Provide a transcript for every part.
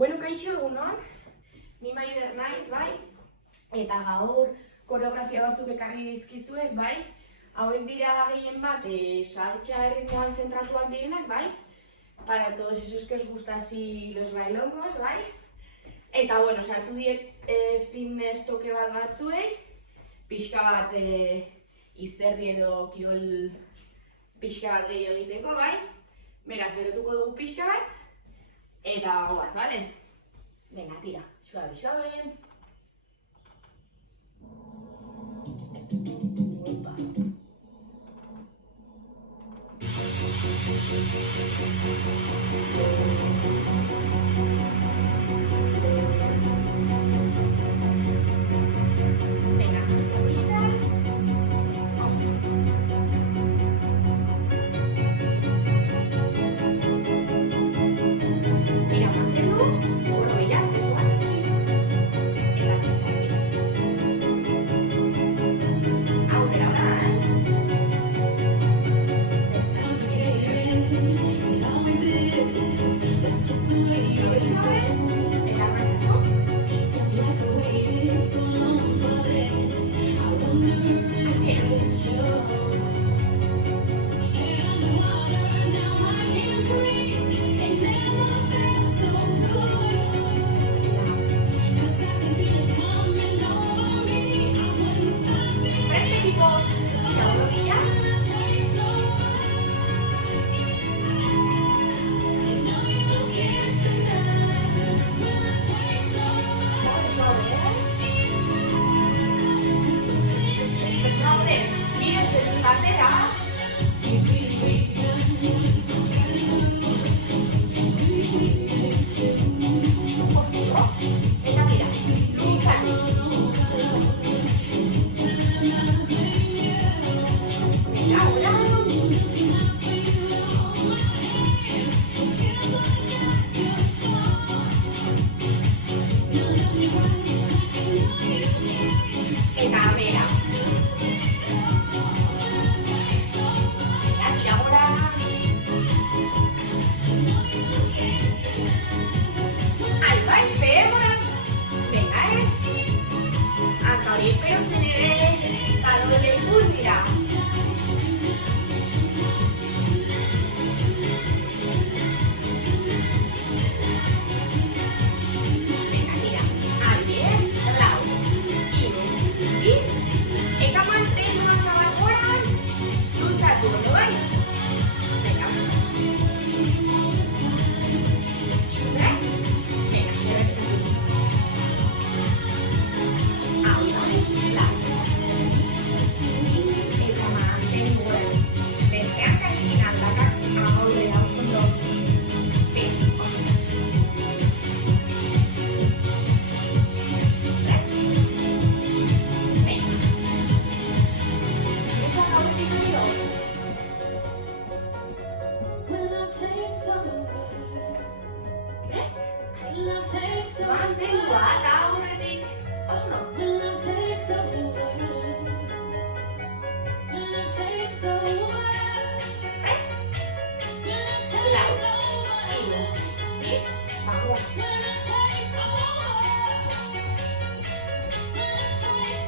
Bueno, kaixo egunon, ni Maider naiz, bai? Eta gaur koreografia batzuk ekarri dizkizuet, bai? Hauek dira gehien bat, saltsa erritmoan zentratuak direnak, bai? Para todos esos que os gusta así los bailongos, bai? Eta, bueno, sartu diet fitness toke bat batzuei, pixka bat izerdi edo kirol pixka bat gehiago egiteko, bai? Beraz, berotuko dugu pixka bat, eta goaz, bale? Venga, tira, suave, suave. Opa. Venga, mucha pista. Mira, manténlo. Bueno, ya, eso va. En la pista. Ahora, ahora,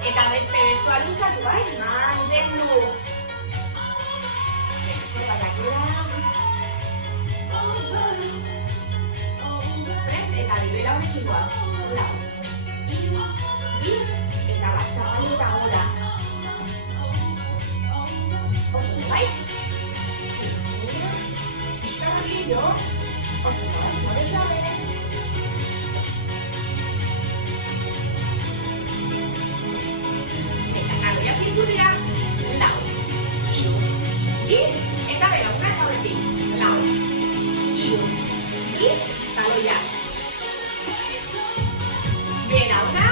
eta beste besualizatu, bai? Mantendu. Eta libera honetikoa. Lau. Iru, bi, eta bat zapaldu eta gora. Oso, bai? Pixka bat gehiago. Oso, bai? Suave, suave. Kaloia pintu dira, lau, iru, bi, eta belauna eta horretik, lau, iru, bi, kaloia. Belauna,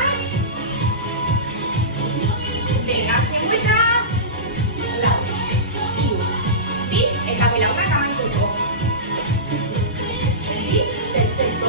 belauna, lau, iru, bi, eta belauna kamaitzeko. Bi, tercer.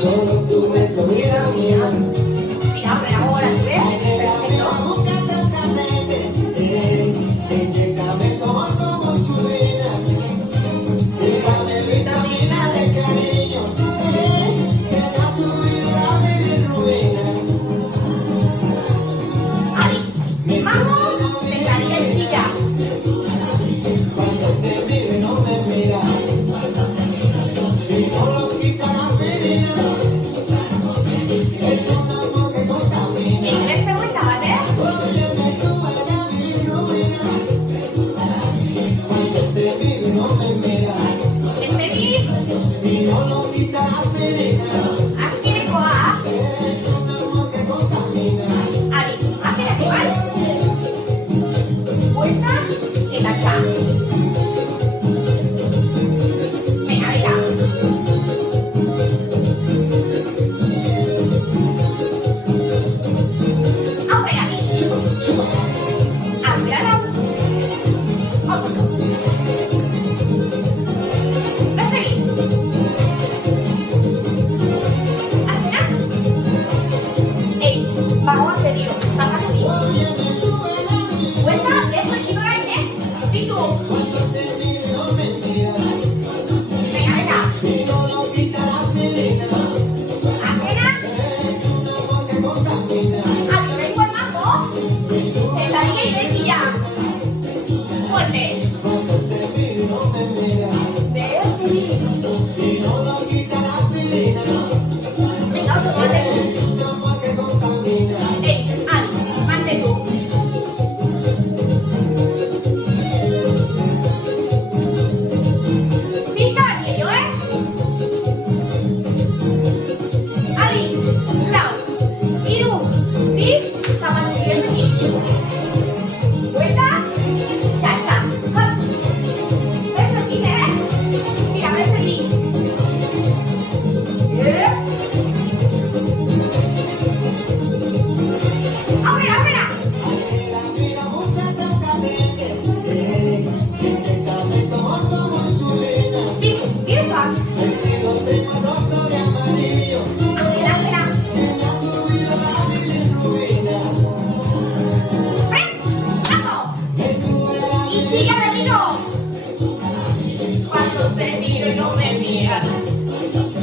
Solo tú eres la vida mía. Mira, hombre, ahora, ¿tú ves? Perfecto. Inyéctame todo como su vida. Dame vitamina de cariño. Que da tu vida me ruina. Ahí, vamos, sentadilla en silla. Cuando te mire no me mira. Y no lo quita la pena. Es un amor que contamina. En 3 segundos, ¿vale? Oye, me sube mi ruina. Cuando te mire no me mira. Seguir, Y no lo quita la pena. así de coa. Es un amor que contamina. Ahí, así de coa. Vuelta y la cha. Venga, venga. Ahora ahí. Ahora. Vamos. Ves ahí. Así. Ey, vamos a pedir. Saca tu vida. Oye, me sube la vida. Vuelta, eso es ignorante. Y tú. Cuando te mire no me mira. Venga, venga. Y no lo quita la pena. Acena. Es un amor que contamina. Adiós, vengo al mambo. Sentadilla y venilla. Fuerte. Cuando te mire no me mira. ¿Ves? Y no lo quita la pena. Venga, otro mate. Es un amor que contamina. Ey, Ali, mate tú. ¿Listo, aquello, Ali, Lau, Iru, Big, sama tu dia sendiri. Vuelta, cha-cha, hop. Ves aquí, Mira, ves aquí. Ahora, ahora. La vida busca tan caliente. Inyéctame todo como su vida. Big, eso. Vestido de rostro de amarillo. Acena, acena. En la subida la vida en ruina. ¿Ves? ¡Vamos! Me sube la Y chica de vino. Cuando te miro y no me miras.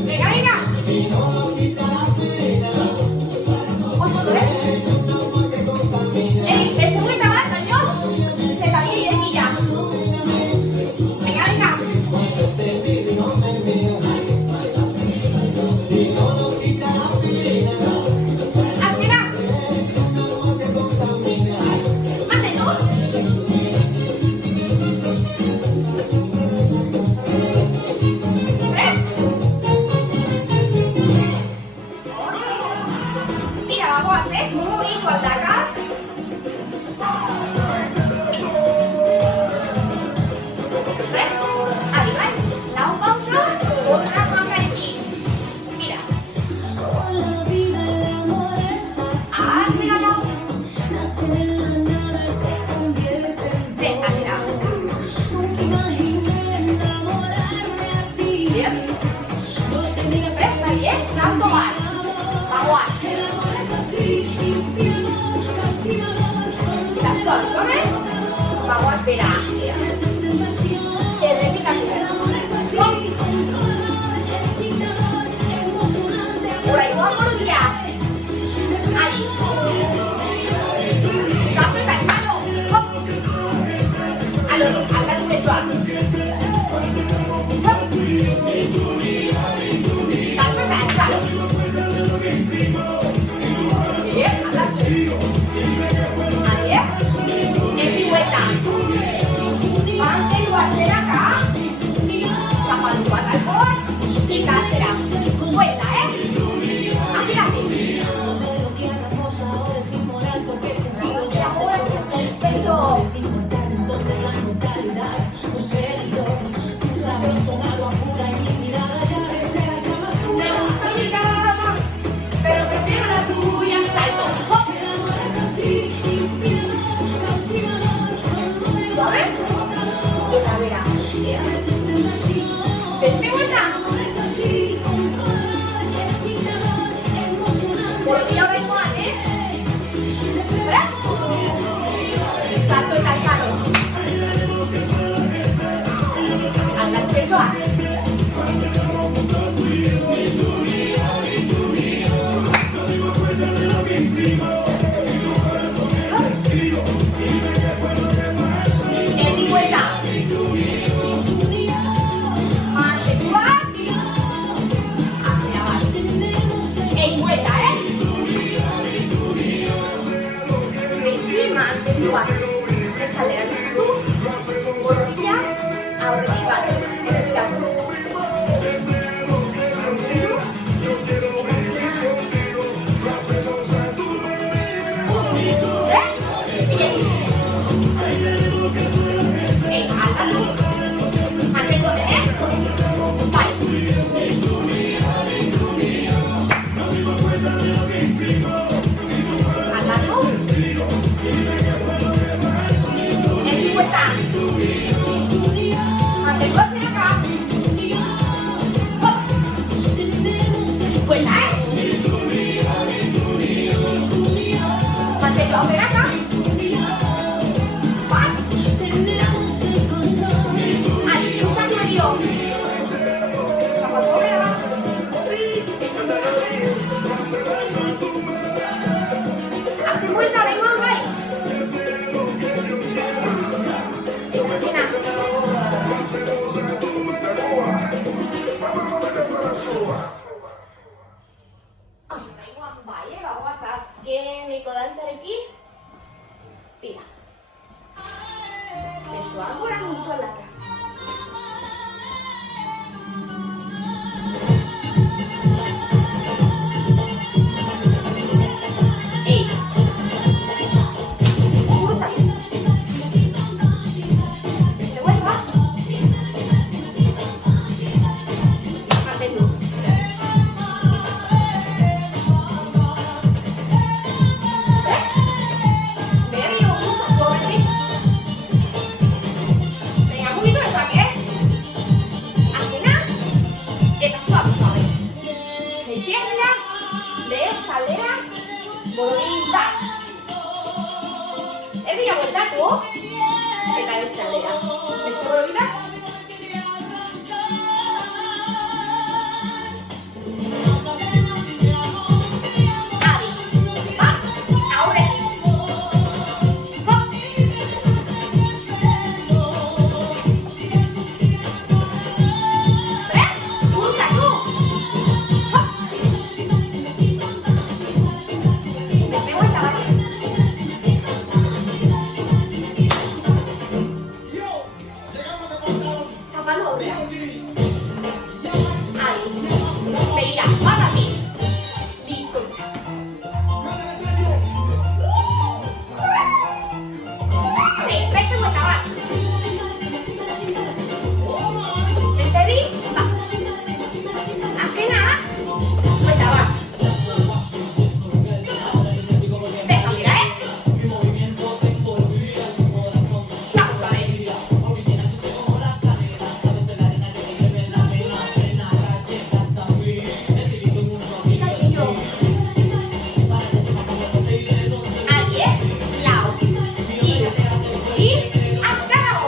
Venga, venga. y no lo quita la pena. Ojo, ¿lo ves? Es un amor que contamina. Ey, ¿ves cómo está mal, coño? Se está bien y de guilla. Venga, venga. Cuando te mire no me mira. Y no lo quita la pena. Acena. Es un amor que contamina. Mate tú. ¿Ves? Mira, vamos a hacer igualdad acá. ¿Ves? Ahí va. La un pausa, otra manga aquí. Mira. La vida, el amor es así. Ah, míralo. Nace de la nada y se convierte en Venga, mira. nunca imaginé enamorarme así. Bien. No tenía ¿Ves? Ahí bien. Salto mal. Vamos a. el amor es así, inspirador, cautivador, Las dos, ¿ves? Vamos a esperar. esa sensación. Que repita El amor es así, controlador, excitador, emocionante. por ahí vamos por un día. Ahí. Salto y salto. Hop. A lo al lado de tu alma. Hop. Salto y salto. Bien, habla tú. Ahí es. En mi vuelta. Buelta, Mantengo aurrera eta. Bat. Adi, luzatu edio. Zapatu aurrera. Azken buelta oraingoan bai. Oraingoan bai, bagoaz azkeneko dantzarekin. Tira. Besoak gora muntualaka. Ei. Gurutza. Beste buelta. Mantendu. Berriro gurutza goberti. Venga, mugitu ezak, Azkena. Eta suabe, suabe. Izquierda, lehen aldera, borobila. Ez dira bueltatu, eta beste aldera. Beste borobila. Adi, bat, aurretik. Hop. Prest, gurutzatu. Hop. Beste buelta bat. Zapaldu aurrera. Adi, begira, batatik. Bikoitza. Beste buelta bat. Beste bi, bat. Azkena, buelta bat. Beste aldera, Suabe, suabe. Picadillo. Adi, lau. Hiru. I, azkarago.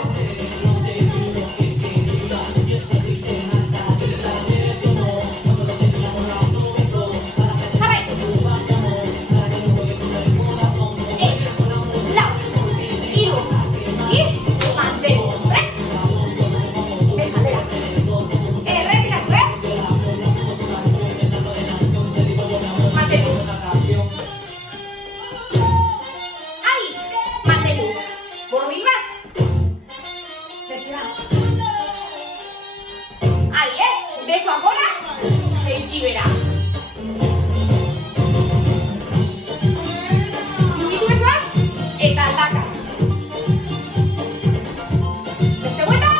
Jarraitu. Lau. Hiru. I, mantendu. Prest. Beste aldera. Errepikatu, Mantendu. Adi, mantendu. Borobil bat. Beste bat. Adi, besoak gora, jaitsi bera. Mugitu besoak, eta aldaka. Beste buelta.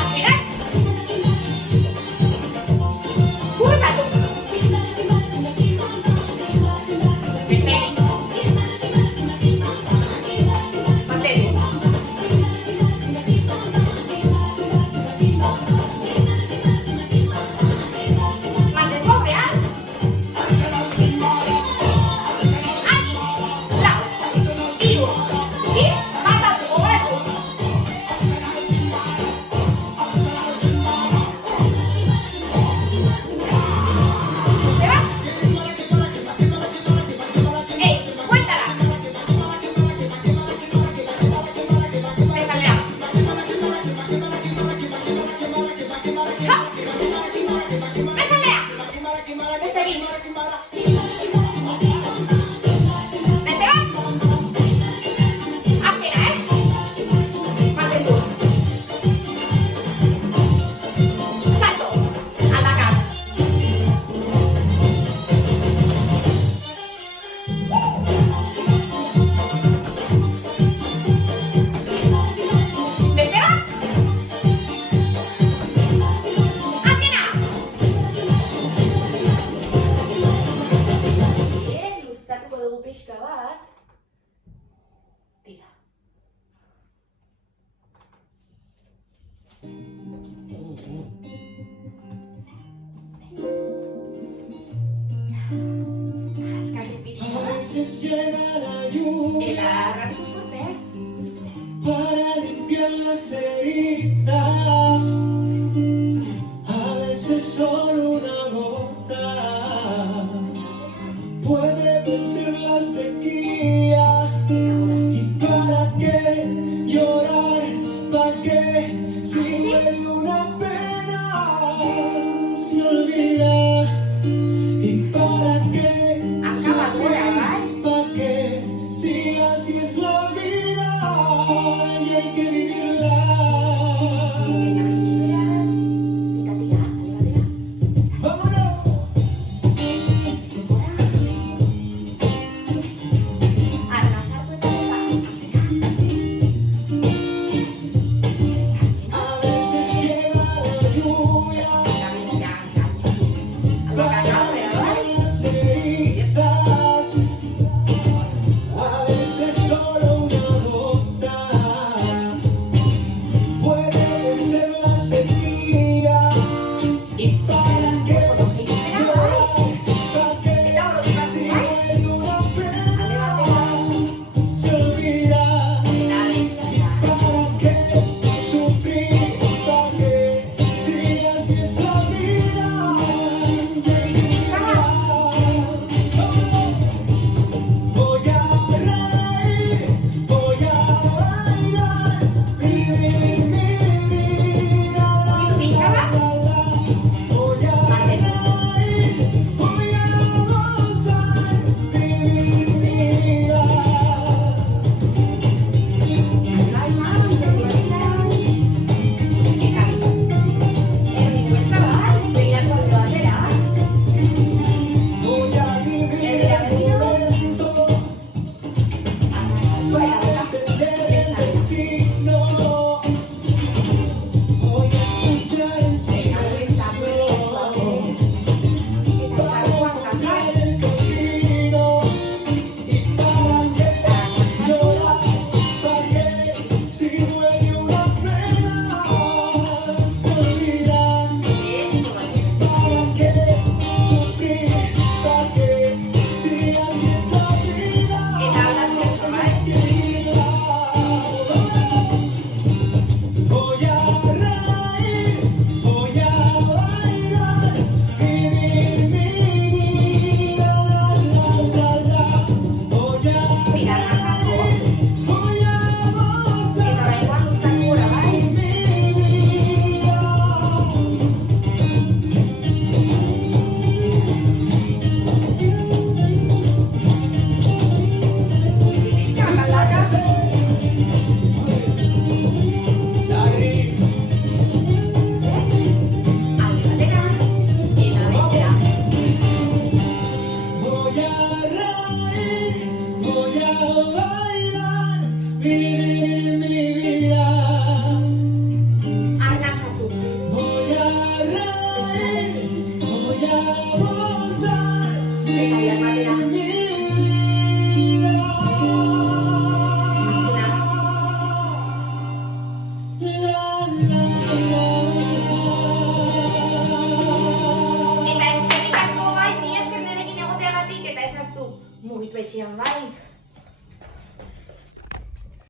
Azkena. Gurutzatu. Beste. Mantendu. Mantendu aurrean. Adi, lau. Hiru. I, batatu, gogoratu. Beste bat. Ei, bueltara. Beste aldera. Hop. Beste aldera. Beste bi. Beste bat. Azkena, Mantendu. Salto. Aldaka. Beste bat. Azkena. veces llega la lluvia Eta arrastu fuerte, para limpiar las heridas. A veces solo una gota puede vencer la sequía. ¿Y para qué llorar? ¿Para qué? Si duele una pena se olvida. ¿Y para qué Acaba ahora, sufrir? ¿Para qué? Si así es la vida y hay que vivirla. venga, bitxibera, eta tira, alde batera. ¡Vámonos! Arrasatu eta boga, A veces llega la lluvia eta bestea, kantxatu. Aldo para kanau, bai? limpiar las heridas. A veces solo una gota puede vencer la sequía. ¿Y para qué llorar? ¿Para qué? Si duele una pena se olvida. Eta bestea, ¿Para qué sufrir? ¿Para qué? Si así es la vida y hay que vivirla. Voy a reír, voy a bailar, vivir mi vida. Voy a reír, voy a gozar, vivir mi vida. alma, interiorira. Eta herri buelta, bai? Begiratu alde batera, Voy a vivir el momento para entender el destino. Voy a escuchar en silencio para encontrar el camino. ¿Y para qué llorar? ¿Para qué? Si duele una pena se olvida. ¿Para qué sufrir? ¿Para qué? Si así es la vida hay que vivirla. Voy a reír, voy a bailar, vivir mi vida. Voy a reír, voy a gozar, vivir mi vida. Voy a reír, voy a bailar, vivir mi vida. Voy a reír, voy a gozar, vivir mi vida. La, la, Eta eskerrik asko bai, ni esker nerekin egoteagatik eta ezaztu mugitu etxean bai.